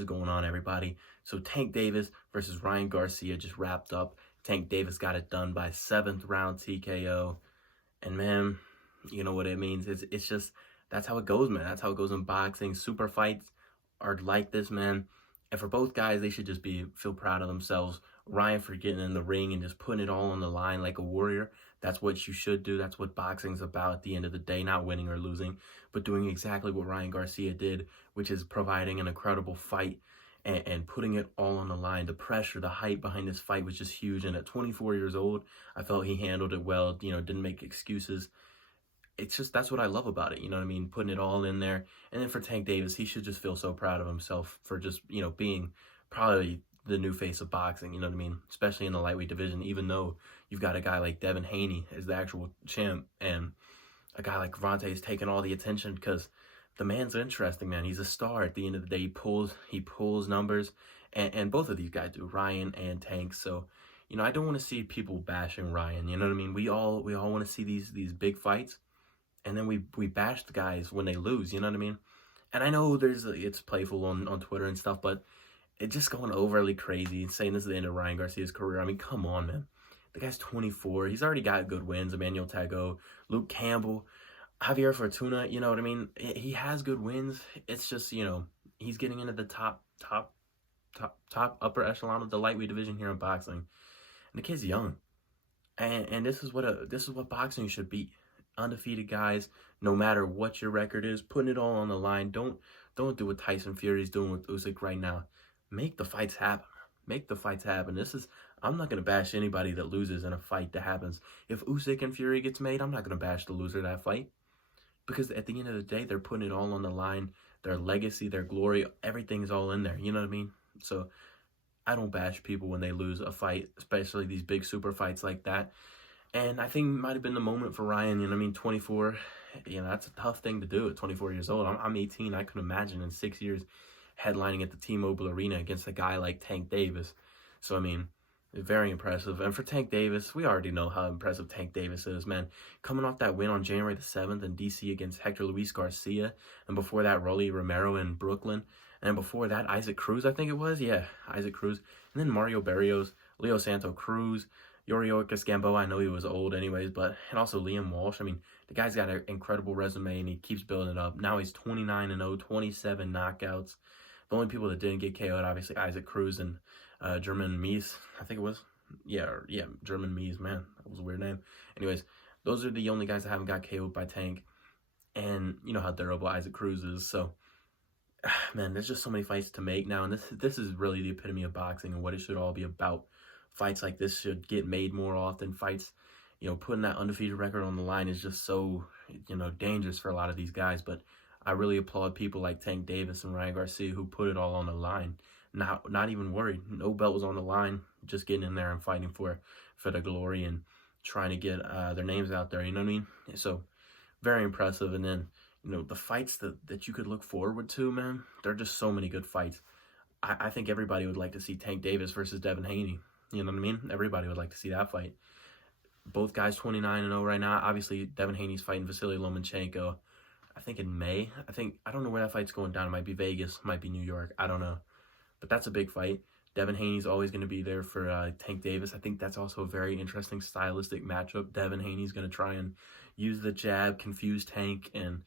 What's going on, everybody? So Tank Davis versus Ryan Garcia just wrapped up. Tank Davis got it done by 7th round TKO. And man, you know what it means. It's just that's how it goes, man. That's how it goes in boxing. Super fights are like this, man. And for both guys, they should just feel proud of themselves. Ryan for getting in the ring and just putting it all on the line like a warrior. That's what you should do. That's what boxing's about at the end of the day, not winning or losing, but doing exactly what Ryan Garcia did, which is providing an incredible fight and putting it all on the line. The pressure, the hype behind this fight was just huge. And at 24 years old, I felt he handled it well, didn't make excuses. It's just, that's what I love about it, you know what I mean? Putting it all in there. And then for Tank Davis, he should just feel so proud of himself for just, being probably the new face of boxing, you know what I mean? Especially in the lightweight division, even though you've got a guy like Devin Haney as the actual champ, and a guy like Grevonta is taking all the attention because the man's interesting, man. He's a star. At the end of the day, he pulls numbers, and both of these guys do, Ryan and Tank. So, I don't want to see people bashing Ryan. You know what I mean? We all want to see these big fights, and then we bash the guys when they lose. You know what I mean? And I know it's playful on Twitter and stuff, but it's just going overly crazy, saying this is the end of Ryan Garcia's career. I mean, come on, man. The guy's 24. He's already got good wins. Emmanuel Tago, Luke Campbell, Javier Fortuna. You know what I mean? He has good wins. It's just, he's getting into the top upper echelon of the lightweight division here in boxing. And the kid's young. And this is what boxing should be. Undefeated guys, no matter what your record is, putting it all on the line. Don't do what Tyson Fury's doing with Usyk right now. Make the fights happen. Make the fights happen. I'm not going to bash anybody that loses in a fight that happens. If Usyk and Fury gets made, I'm not going to bash the loser of that fight. Because at the end of the day, they're putting it all on the line. Their legacy, their glory, everything's all in there. You know what I mean? So I don't bash people when they lose a fight, especially these big super fights like that. And I think it might have been the moment for Ryan. 24, that's a tough thing to do at 24 years old. I'm 18. I could imagine in 6 years headlining at the T-Mobile Arena against a guy like Tank Davis. So, very impressive. And for Tank Davis, we already know how impressive Tank Davis is, man. Coming off that win on January the 7th in D.C. against Hector Luis Garcia. And before that, Rolly Romero in Brooklyn. And before that, Isaac Cruz, I think it was. Yeah, Isaac Cruz. And then Mario Barrios, Leo Santo Cruz, Yoriorkis Gamboa. I know he was old anyways, and also Liam Walsh. The guy's got an incredible resume, and he keeps building it up. Now he's 29-0, 27 knockouts. The only people that didn't get KO'd, obviously, Isaac Cruz and German Mies, I think it was. Yeah, German Mies, man. That was a weird name. Anyways, those are the only guys that haven't got KO'd by Tank. And you know how durable Isaac Cruz is. So, man, there's just so many fights to make now. And this is really the epitome of boxing and what it should all be about. Fights like this should get made more often. Fights, putting that undefeated record on the line is just so, dangerous for a lot of these guys. But I really applaud people like Tank Davis and Ryan Garcia who put it all on the line. Not even worried. No belt was on the line. Just getting in there and fighting for the glory and trying to get their names out there. You know what I mean? So, very impressive. And then, the fights that you could look forward to, man, there are just so many good fights. I think everybody would like to see Tank Davis versus Devin Haney. You know what I mean? Everybody would like to see that fight. Both guys 29-0 right now. Obviously, Devin Haney's fighting Vasily Lomachenko, I think in May. I don't know where that fight's going down. It might be Vegas, might be New York. I don't know. But that's a big fight. Devin Haney's always going to be there for Tank Davis. I think that's also a very interesting stylistic matchup. Devin Haney's going to try and use the jab, confuse Tank, and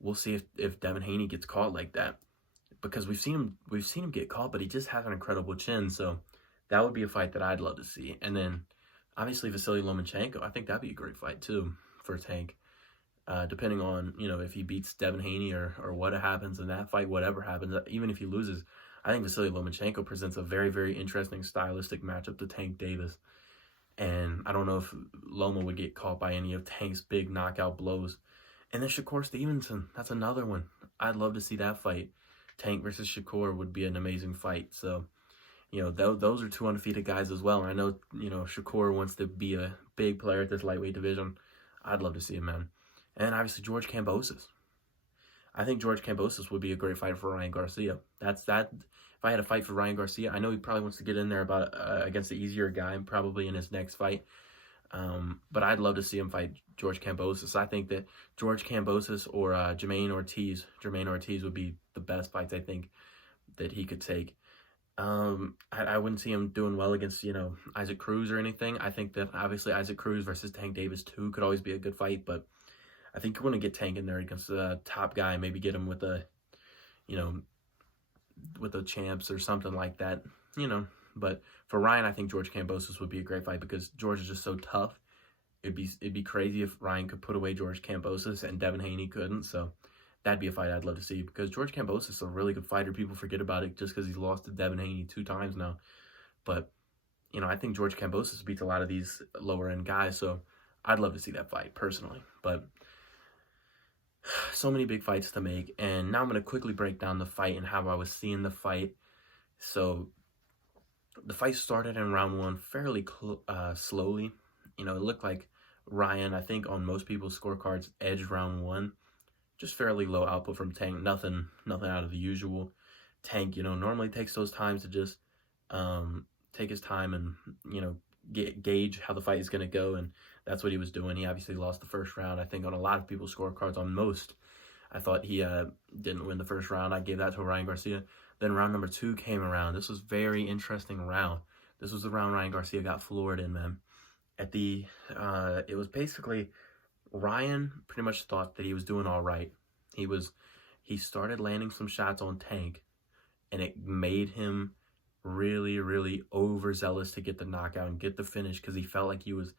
we'll see if Devin Haney gets caught like that. Because we've seen him get caught, but he just has an incredible chin. So that would be a fight that I'd love to see. And then, obviously, Vasily Lomachenko. I think that'd be a great fight, too, for Tank. Depending on, if he beats Devin Haney or what happens in that fight, whatever happens, even if he loses, I think Vasily Lomachenko presents a very, very interesting stylistic matchup to Tank Davis. And I don't know if Loma would get caught by any of Tank's big knockout blows. And then Shakur Stevenson, that's another one. I'd love to see that fight. Tank versus Shakur would be an amazing fight. So, those are two undefeated guys as well. And I know, Shakur wants to be a big player at this lightweight division. I'd love to see him, man. And obviously George Kambosos. I think George Kambosos would be a great fighter for Ryan Garcia. That's that. If I had a fight for Ryan Garcia, I know he probably wants to get in there against the easier guy, probably in his next fight. But I'd love to see him fight George Kambosos. I think that George Kambosos or Jermaine Ortiz would be the best fights, I think. that he could take. I wouldn't see him doing well against, Isaac Cruz or anything. I think that obviously Isaac Cruz versus Tank Davis too could always be a good fight, but I think you want to get Tank in there against the top guy, maybe get him with you know, with the champs or something like that. But for Ryan, I think George Kambosos would be a great fight because George is just so tough. It'd be crazy if Ryan could put away George Kambosos and Devin Haney couldn't. So that'd be a fight I'd love to see because George Kambosos is a really good fighter. People forget about it just because he's lost to Devin Haney 2 times now. But I think George Kambosos beats a lot of these lower end guys. So I'd love to see that fight personally. But so many big fights to make, and now I'm going to quickly break down the fight and how I was seeing the fight. So the fight started in round 1 fairly slowly. It looked like Ryan, I think on most people's scorecards, edged round 1. Just fairly low output from Tank, nothing out of the usual. Tank, normally takes those times to just take his time and, gauge how the fight is going to go, and that's what he was doing. He obviously lost the first round. I think on a lot of people's scorecards, on most, I thought he didn't win the first round. I gave that to Ryan Garcia. Then round number 2 came around. This was very interesting round. This was the round Ryan Garcia got floored in, man. It was basically Ryan pretty much thought that he was doing all right. He started landing some shots on Tank, and it made him really, really overzealous to get the knockout and get the finish because he felt like he was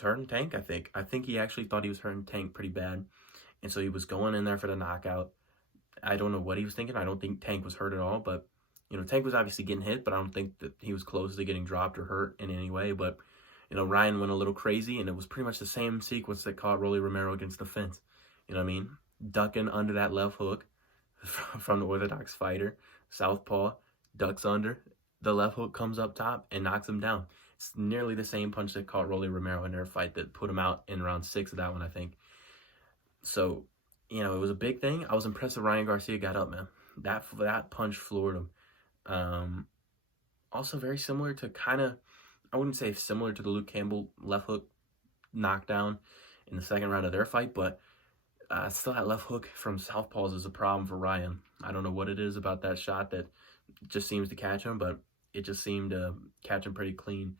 hurting Tank. I think he actually thought he was hurting Tank pretty bad, and so he was going in there for the knockout. I don't know what he was thinking. I don't think Tank was hurt at all, but Tank was obviously getting hit, but I don't think that he was close to getting dropped or hurt in any way. But Ryan went a little crazy, and it was pretty much the same sequence that caught Rolly Romero against the fence. You know what I mean? Ducking under that left hook from the orthodox fighter, southpaw, ducks under, the left hook comes up top and knocks him down. It's nearly the same punch that caught Rolly Romero in their fight that put him out in round 6 of that one, I think. So, it was a big thing. I was impressed that Ryan Garcia got up, man. That punch floored him. Also very similar to I wouldn't say similar to the Luke Campbell left hook knockdown in the second round of their fight, but still that left hook from southpaws is a problem for Ryan. I don't know what it is about that shot that just seems to catch him, but it just seemed to catch him pretty clean.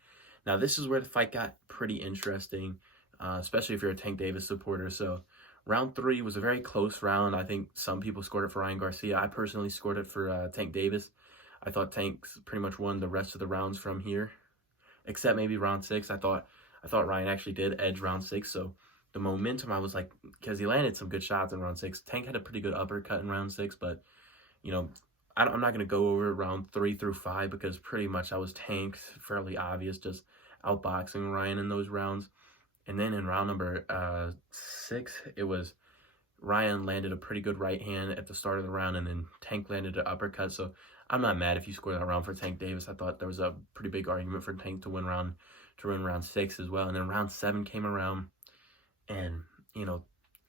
Now, this is where the fight got pretty interesting, especially if you're a Tank Davis supporter. So round 3 was a very close round. I think some people scored it for Ryan Garcia. I personally scored it for Tank Davis. I thought Tank's pretty much won the rest of the rounds from here, except maybe round 6. I thought Ryan actually did edge round 6. So the momentum, I was like, because he landed some good shots in round 6. Tank had a pretty good uppercut in round 6, but I'm not going to go over round 3 through 5 because pretty much I was Tank, fairly obvious, just outboxing Ryan in those rounds. And then in round number 6, it was Ryan landed a pretty good right hand at the start of the round, and then Tank landed an uppercut. So I'm not mad if you scored that round for Tank Davis. I thought there was a pretty big argument for Tank to win round 6 as well. And then round 7 came around, and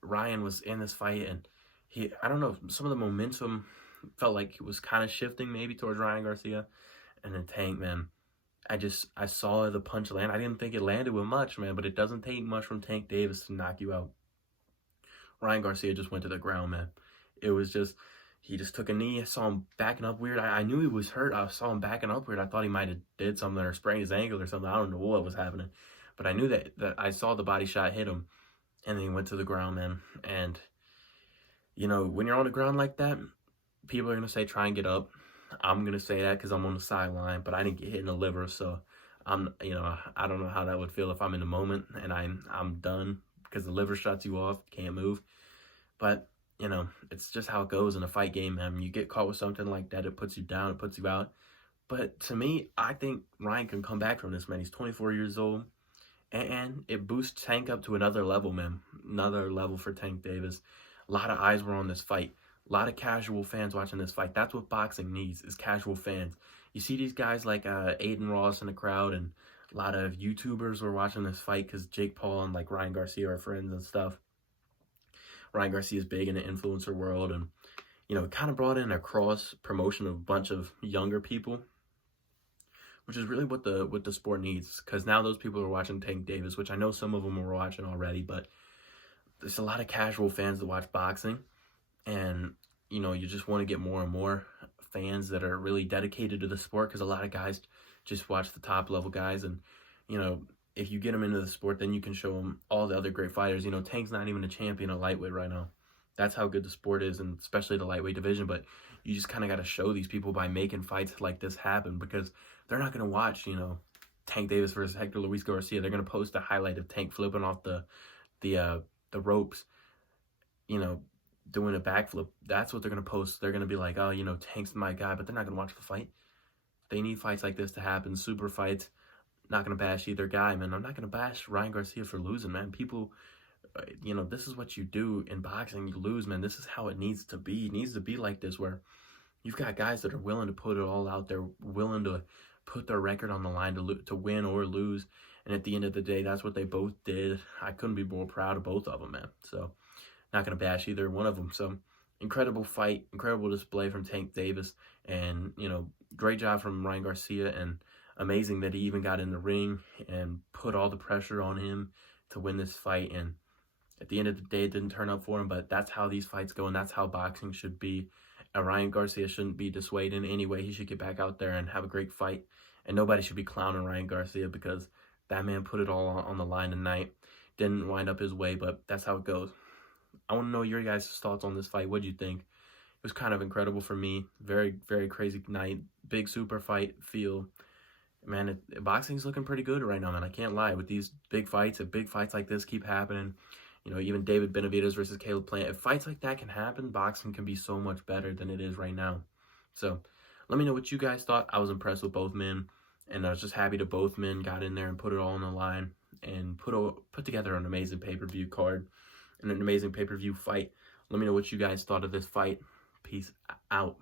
Ryan was in this fight, and I don't know, some of the momentum felt like it was kind of shifting maybe towards Ryan Garcia. And then Tank, man, I saw the punch land. I didn't think it landed with much, man, but it doesn't take much from Tank Davis to knock you out. Ryan Garcia just went to the ground, man. It was just, he just took a knee. I saw him backing up weird. I knew he was hurt. I saw him backing up weird. I thought he might have did something or sprained his ankle or something. I don't know what was happening. But I knew that I saw the body shot hit him, and then he went to the ground, man. And, when you're on the ground like that, people are going to say, try and get up. I'm going to say that because I'm on the sideline, but I didn't get hit in the liver. So, I don't know how that would feel if I'm in the moment and I'm done because the liver shuts you off, can't move. But, it's just how it goes in a fight game, man. You get caught with something like that, it puts you down, it puts you out. But to me, I think Ryan can come back from this, man. He's 24 years old, and it boosts Tank up to another level, man. Another level for Tank Davis. A lot of eyes were on this fight. A lot of casual fans watching this fight. That's what boxing needs, is casual fans. You see these guys like Aiden Ross in the crowd, and a lot of YouTubers were watching this fight because Jake Paul and like Ryan Garcia are friends and stuff. Ryan Garcia is big in the influencer world, and it kind of brought in a cross promotion of a bunch of younger people, which is really what the sport needs. Because now those people are watching Tank Davis, which I know some of them were watching already, but there's a lot of casual fans that watch boxing. And, you just want to get more and more fans that are really dedicated to the sport, because a lot of guys just watch the top level guys, and if you get them into the sport, then you can show them all the other great fighters. Tank's not even a champion of lightweight right now. That's how good the sport is, and especially the lightweight division. But you just kind of got to show these people by making fights like this happen, because they're not going to watch, Tank Davis versus Hector Luis Garcia. They're going to post a highlight of Tank flipping off the ropes, doing a backflip. That's what they're going to post. They're going to be like, oh, Tank's my guy, but they're not going to watch the fight. They need fights like this to happen, super fights. Not going to bash either guy, man. I'm not going to bash Ryan Garcia for losing, man. People, this is what you do in boxing. You lose, man. This is how it needs to be. It needs to be like this, where you've got guys that are willing to put it all out there, willing to put their record on the line to win or lose. And at the end of the day, that's what they both did. I couldn't be more proud of both of them, man. So, not going to bash either one of them. So, incredible fight, incredible display from Tank Davis. And, great job from Ryan Garcia. And amazing that he even got in the ring and put all the pressure on him to win this fight. And at the end of the day, it didn't turn out for him, but that's how these fights go, and that's how boxing should be. And Ryan Garcia shouldn't be dissuaded in any way. He should get back out there and have a great fight. And nobody should be clowning Ryan Garcia, because that man put it all on the line tonight. Didn't wind up his way, but that's how it goes. I want to know your guys' thoughts on this fight. What do you think? It was kind of incredible for me. Very, very crazy night. Big super fight feel. Man, boxing's looking pretty good right now, man. I can't lie. With these big fights, if big fights like this keep happening, even David Benavidez versus Caleb Plant, if fights like that can happen, boxing can be so much better than it is right now. So, let me know what you guys thought. I was impressed with both men, and I was just happy that both men got in there and put it all on the line and put together an amazing pay-per-view card and an amazing pay-per-view fight. Let me know what you guys thought of this fight. Peace out.